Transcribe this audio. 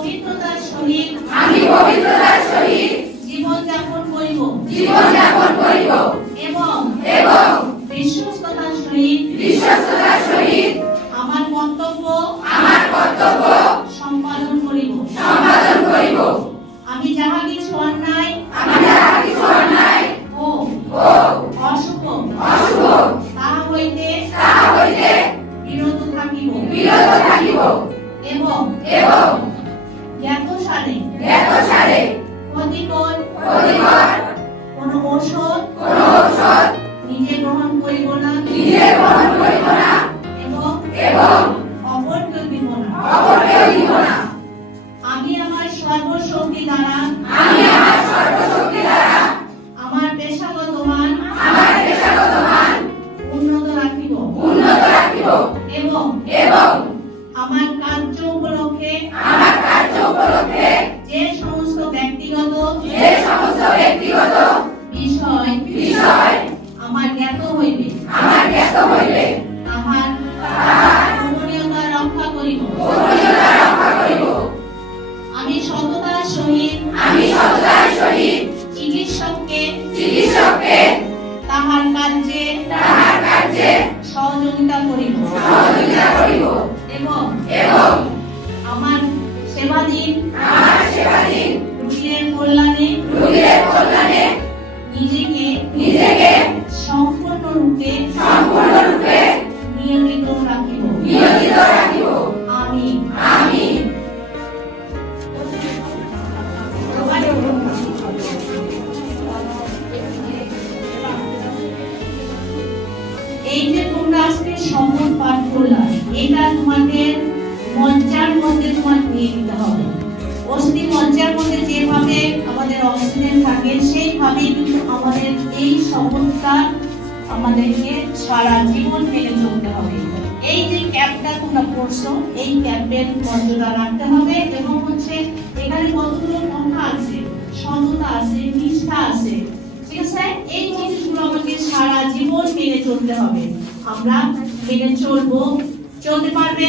পবিত্রতার সহিত জীবন যাপন করিব এবং বিশ্বস্ততার সহিত আমার কর্তব্য সম্পাদন করিব। আমি যাহা কিছু অন্যায় ও অশুভ তাহা হইতে বিরত থাকিব এবং জ্ঞাতসারে ক্ষতিকর কোন ঔষধ নিজে গ্রহণ করিব না এবং অপরকে দিব না। আমি আমার সর্বশক্তি দ্বারা আমার পেশাগত মান উন্নত রাখিব এবং আমার কার্য উপলক্ষে যে সমস্ত ব্যক্তিগত বিষয় আমার জ্ঞাত হইবে তাহার গোপনীয়তা রক্ষা করিব। আমি সততার সহিত চিকিৎসককে তাহার কার্যে সহযোগিতা করিব এবং আমার সেবাধীন রোগীর কল্যাণে নিজেকে সম্পূর্ণরূপে নিয়োজিত রাখিব। আমি এই যে তোমরা আজকে শপথ পাঠ করলা, এটা তোমাদের মজ্জার মধ্যে তোমার নিয়ে নিতে হবে। অস্থি মজ্জার মধ্যে যেভাবে আমাদের অক্সিজেন থাকে সেইভাবে কিন্তু আমাদের এই শপথটা আমাদেরকে সারা জীবন মেনে চলতে হবে। এই যে ক্যাপটা তোমরা পড়ছো, এই ক্যাপের মর্যাদা রাখতে হবে এবং এখানে কতগুলো কথা আছে, সততা আছে, নিষ্ঠা আছে, ঠিক আছে? এই জিনিসগুলো আমাকে সারা জীবন মেনে চলতে হবে। আমরা মেনে চলতে পারবে?